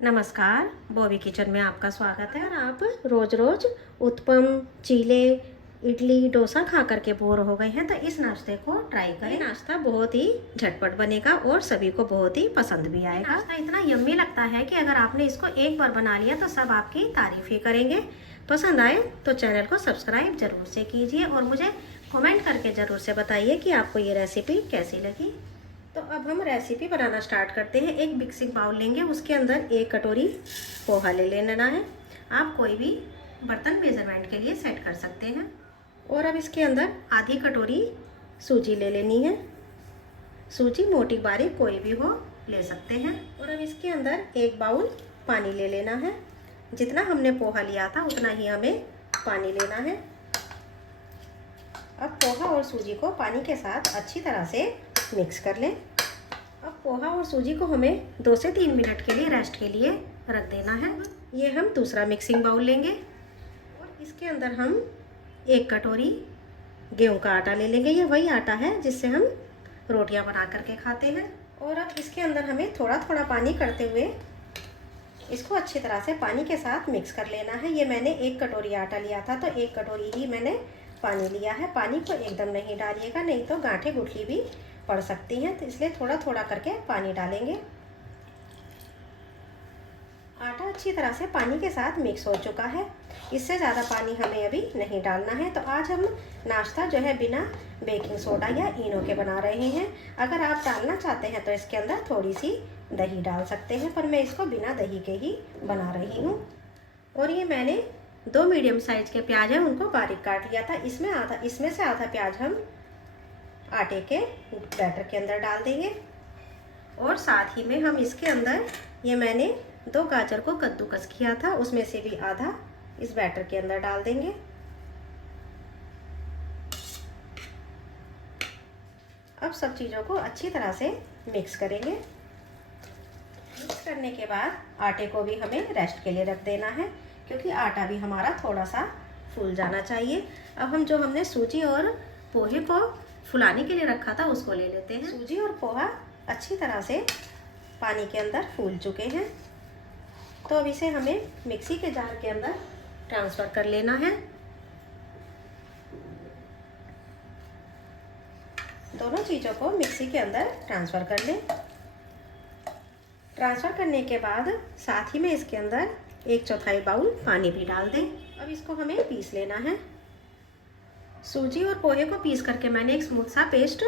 नमस्कार, बॉबी किचन में आपका स्वागत है। और आप रोज़ रोज़ उत्पम, चीले, इडली, डोसा खा करके बोर हो गए हैं तो इस नाश्ते को ट्राई करें। ये नाश्ता बहुत ही झटपट बनेगा और सभी को बहुत ही पसंद भी आएगा। नाश्ता इतना यम्मी लगता है कि अगर आपने इसको एक बार बना लिया तो सब आपकी तारीफ ही करेंगे। पसंद आए तो चैनल को सब्सक्राइब जरूर से कीजिए और मुझे कमेंट करके ज़रूर से बताइए कि आपको ये रेसिपी कैसी लगी। तो अब हम रेसिपी बनाना स्टार्ट करते हैं। एक मिक्सिंग बाउल लेंगे, उसके अंदर 1 कटोरी पोहा ले लेना है। आप कोई भी बर्तन मेजरमेंट के लिए सेट कर सकते हैं। और अब इसके अंदर आधी कटोरी सूजी ले लेनी है। सूजी मोटी बारीक कोई भी हो ले सकते हैं। और अब इसके अंदर 1 बाउल पानी ले लेना है। जितना हमने पोहा लिया था उतना ही हमें पानी लेना है। अब पोहा और सूजी को पानी के साथ अच्छी तरह से मिक्स कर लें। अब पोहा और सूजी को हमें 2 से 3 मिनट के लिए रेस्ट के लिए रख देना है। ये हम दूसरा मिक्सिंग बाउल लेंगे और इसके अंदर हम 1 कटोरी गेहूं का आटा ले लेंगे। ये वही आटा है जिससे हम रोटियां बना करके खाते हैं। और अब इसके अंदर हमें थोड़ा थोड़ा पानी करते हुए इसको अच्छी तरह से पानी के साथ मिक्स कर लेना है। ये मैंने 1 कटोरी आटा लिया था तो 1 कटोरी ही मैंने पानी लिया है। पानी को एकदम नहीं डालिएगा, नहीं तो गांठें गुठली भी पड़ सकती हैं, तो इसलिए थोड़ा थोड़ा करके पानी डालेंगे। आटा अच्छी तरह से पानी के साथ मिक्स हो चुका है। इससे ज़्यादा पानी हमें अभी नहीं डालना है। तो आज हम नाश्ता जो है बिना बेकिंग सोडा या इनो के बना रहे हैं। अगर आप डालना चाहते हैं तो इसके अंदर थोड़ी सी दही डाल सकते हैं, पर मैं इसको बिना दही के ही बना रही हूँ। और ये मैंने 2 मीडियम साइज के प्याज हैं, उनको बारीक काट लिया था। इसमें से आधा प्याज हम आटे के बैटर के अंदर डाल देंगे। और साथ ही में हम इसके अंदर ये मैंने 2 गाजर को कद्दूकस किया था, उसमें से भी आधा इस बैटर के अंदर डाल देंगे। अब सब चीज़ों को अच्छी तरह से मिक्स करेंगे। मिक्स करने के बाद आटे को भी हमें रेस्ट के लिए रख देना है, क्योंकि आटा भी हमारा थोड़ा सा फूल जाना चाहिए। अब हम जो हमने सूजी और पोहे को फुलाने के लिए रखा था उसको ले लेते हैं। सूजी और पोहा अच्छी तरह से पानी के अंदर फूल चुके हैं, तो अब इसे हमें मिक्सी के जार के अंदर ट्रांसफ़र कर लेना है। दोनों चीज़ों को मिक्सी के अंदर ट्रांसफ़र कर लें। ट्रांसफ़र करने के बाद साथ ही में इसके अंदर 1/4 बाउल पानी भी डाल दें। अब इसको हमें पीस लेना है। सूजी और पोहे को पीस करके मैंने एक स्मूथ सा पेस्ट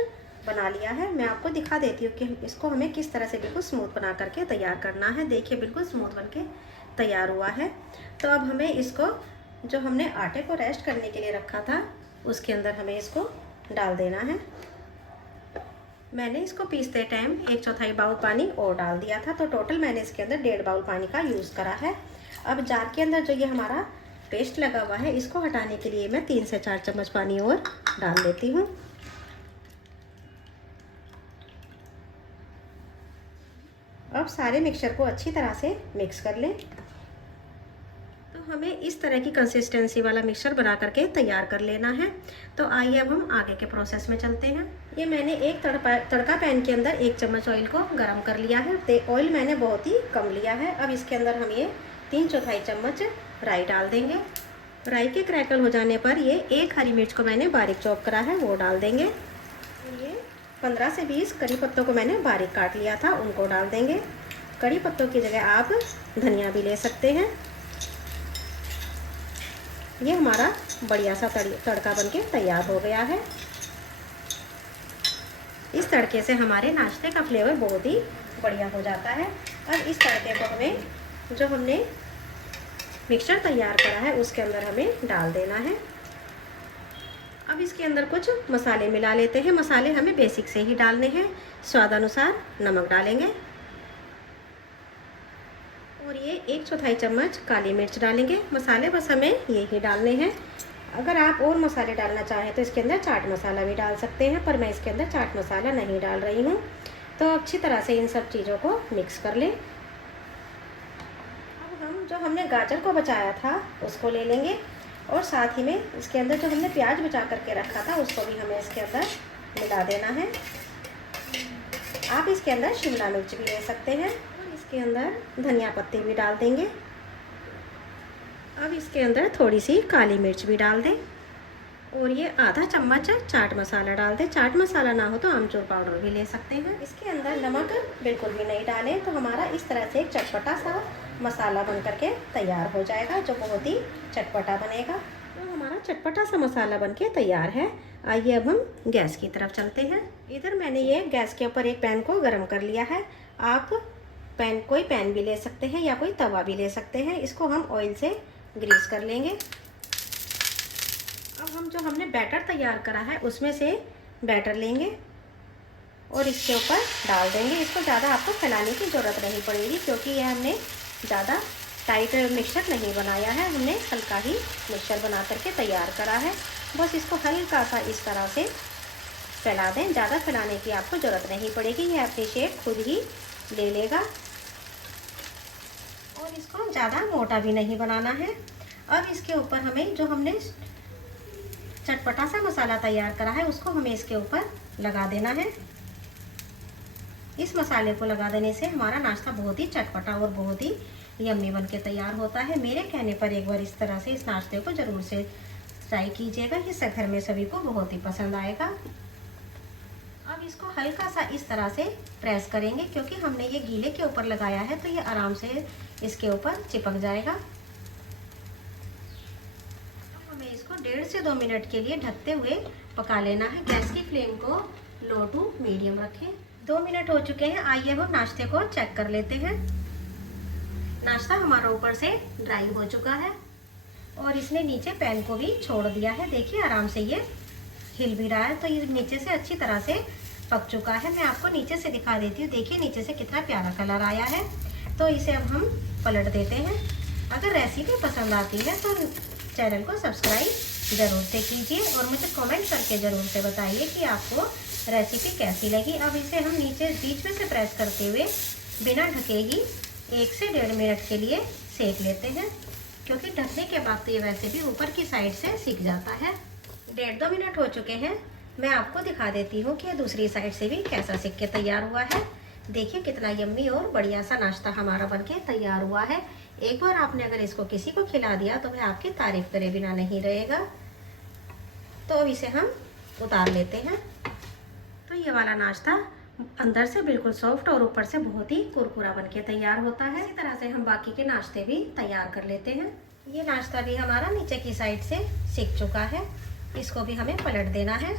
बना लिया है। मैं आपको दिखा देती हूँ कि इसको हमें किस तरह से बिल्कुल स्मूथ बना करके तैयार करना है। देखिए बिल्कुल स्मूथ बनके तैयार हुआ है। तो अब हमें इसको जो हमने आटे को रेस्ट करने के लिए रखा था उसके अंदर हमें इसको डाल देना है। मैंने इसको पीसते टाइम 1/4 बाउल पानी और डाल दिया था, तो टोटल मैंने इसके अंदर 1.5 बाउल पानी का यूज़ करा है। अब जार के अंदर जो ये हमारा पेस्ट लगा हुआ है इसको हटाने के लिए मैं 3 से 4 चम्मच पानी और डाल देती हूँ। अब सारे मिक्सचर को अच्छी तरह से मिक्स कर लें। तो हमें इस तरह की कंसिस्टेंसी वाला मिक्सचर बना करके तैयार कर लेना है। तो आइए अब हम आगे के प्रोसेस में चलते हैं। ये मैंने एक तड़का पैन के अंदर 1 चम्मच ऑयल को गर्म कर लिया है। ऑयल मैंने बहुत ही कम लिया है। अब इसके अंदर हम ये 3/4 चम्मच राई डाल देंगे। राई के क्रैकल हो जाने पर ये 1 हरी मिर्च को मैंने बारीक चॉप करा है वो डाल देंगे। ये 15 से 20 कड़ी पत्तों को मैंने बारीक काट लिया था, उनको डाल देंगे। कड़ी पत्तों की जगह आप धनिया भी ले सकते हैं। ये हमारा बढ़िया सा तड़का बनके तैयार हो गया है। इस तड़के से हमारे नाश्ते का फ्लेवर बहुत ही बढ़िया हो जाता है। अब इस तड़के को हमें जो हमने मिक्सचर तैयार करा है उसके अंदर हमें डाल देना है। अब इसके अंदर कुछ मसाले मिला लेते हैं। मसाले हमें बेसिक से ही डालने हैं। स्वादानुसार नमक डालेंगे और ये 1/4 चम्मच काली मिर्च डालेंगे। मसाले बस हमें ये ही डालने हैं। अगर आप और मसाले डालना चाहें तो इसके अंदर चाट मसाला भी डाल सकते हैं, पर मैं इसके अंदर चाट मसाला नहीं डाल रही हूँ। तो अच्छी तरह से इन सब चीज़ों को मिक्स कर लें। अब हम जो हमने गाजर को बचाया था उसको ले लेंगे और साथ ही में इसके अंदर जो हमने प्याज बचा करके रखा था उसको भी हमें इसके अंदर मिला देना है। आप इसके अंदर शिमला मिर्च भी ले सकते हैं। इसके अंदर धनिया पत्ती भी डाल देंगे। अब इसके अंदर थोड़ी सी काली मिर्च भी डाल दें और ये आधा चम्मच चाट मसाला डाल दें। चाट मसाला ना हो तो आमचूर पाउडर भी ले सकते हैं। इसके अंदर नमक बिल्कुल भी नहीं डालें तो हमारा इस तरह से एक चटपटा सा मसाला बन करके तैयार हो जाएगा, जो बहुत ही चटपटा बनेगा। तो हमारा चटपटा सा मसाला बनके तैयार है। आइए अब हम गैस की तरफ चलते हैं। इधर मैंने ये गैस के ऊपर एक पैन को गर्म कर लिया है। आप कोई पैन भी ले सकते हैं या कोई तवा भी ले सकते हैं। इसको हम ऑयल से ग्रीस कर लेंगे। अब हम जो हमने बैटर तैयार करा है उसमें से बैटर लेंगे और इसके ऊपर डाल देंगे। इसको ज़्यादा आपको फैलाने की ज़रूरत नहीं पड़ेगी, क्योंकि ये हमने ज़्यादा टाइट मिक्सचर नहीं बनाया है, हमने हल्का ही मिक्सचर बना करके तैयार करा है। बस इसको हल्का सा इस तरह से फैला दें। ज़्यादा फैलाने की आपको ज़रूरत नहीं पड़ेगी, ये अपनी शेप खुद ही ले लेगा। और इसको ज़्यादा मोटा भी नहीं बनाना है। अब इसके ऊपर हमें जो हमने चटपटा सा मसाला तैयार करा है उसको हमें इसके ऊपर लगा देना है। इस मसाले को लगा देने से हमारा नाश्ता बहुत ही चटपटा और बहुत ही यम्मी बन के तैयार होता है। मेरे कहने पर एक बार इस तरह से इस नाश्ते को ज़रूर से ट्राई कीजिएगा, इससे घर में सभी को बहुत ही पसंद आएगा। अब इसको हल्का सा इस तरह से प्रेस करेंगे, क्योंकि हमने ये गीले के ऊपर लगाया है तो ये आराम से इसके ऊपर चिपक जाएगा। हमें इसको 1.5 से 2 मिनट के लिए ढकते हुए पका लेना है। गैस की फ्लेम को लो टू मीडियम रखें। 2 मिनट हो चुके हैं। आइए हम नाश्ते को चेक कर लेते हैं। नाश्ता हमारा ऊपर से ड्राई हो चुका है और इसने नीचे पैन को भी छोड़ दिया है। देखिए आराम से ये हिल भी रहा है, तो ये नीचे से अच्छी तरह से पक चुका है। मैं आपको नीचे से दिखा देती हूँ। देखिए नीचे से कितना प्यारा कलर आया है। तो इसे अब हम पलट देते हैं। अगर रेसिपी पसंद आती है तो चैनल को सब्सक्राइब ज़रूर से कीजिए और मुझे कमेंट करके ज़रूर से बताइए कि आपको रेसिपी कैसी लगी। अब इसे हम नीचे बीच में से प्रेस करते हुए बिना ढके ही 1 से 1.5 मिनट के लिए सेक लेते हैं, क्योंकि ढकने के बाद तो ये वैसे भी ऊपर की साइड से सिक जाता है। 1.5-2 मिनट हो चुके हैं। मैं आपको दिखा देती हूँ कि दूसरी साइड से भी कैसा सिक के तैयार हुआ है। देखिए कितना यम्मी और बढ़िया सा नाश्ता हमारा बनके तैयार हुआ है। एक बार आपने अगर इसको किसी को खिला दिया तो वह आपकी तारीफ करे बिना नहीं रहेगा। तो अब इसे हम उतार लेते हैं। तो ये वाला नाश्ता अंदर से बिल्कुल सॉफ्ट और ऊपर से बहुत ही कुरकुरा बनके तैयार होता है। इसी तरह से हम बाकी के नाश्ते भी तैयार कर लेते हैं। ये नाश्ता भी हमारा नीचे की साइड से सिक चुका है। इसको भी हमें पलट देना है।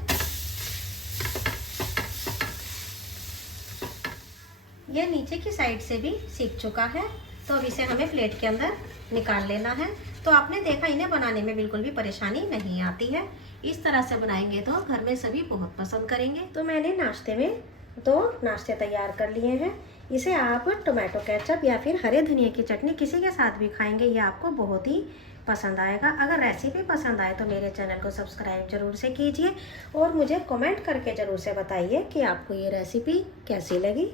ये नीचे की साइड से भी सिक चुका है। तो अब इसे हमें प्लेट के अंदर निकाल लेना है। तो आपने देखा इन्हें बनाने में बिल्कुल भी परेशानी नहीं आती है। इस तरह से बनाएंगे तो घर में सभी बहुत पसंद करेंगे। तो मैंने नाश्ते में 2 नाश्ते तैयार कर लिए हैं। इसे आप टोमेटो केचप या फिर हरे धनिया की चटनी किसी के साथ भी खाएंगे, ये आपको बहुत ही पसंद आएगा। अगर रेसिपी पसंद आए तो मेरे चैनल को सब्सक्राइब जरूर से कीजिए और मुझे कमेंट करके ज़रूर से बताइए कि आपको ये रेसिपी कैसी लगी।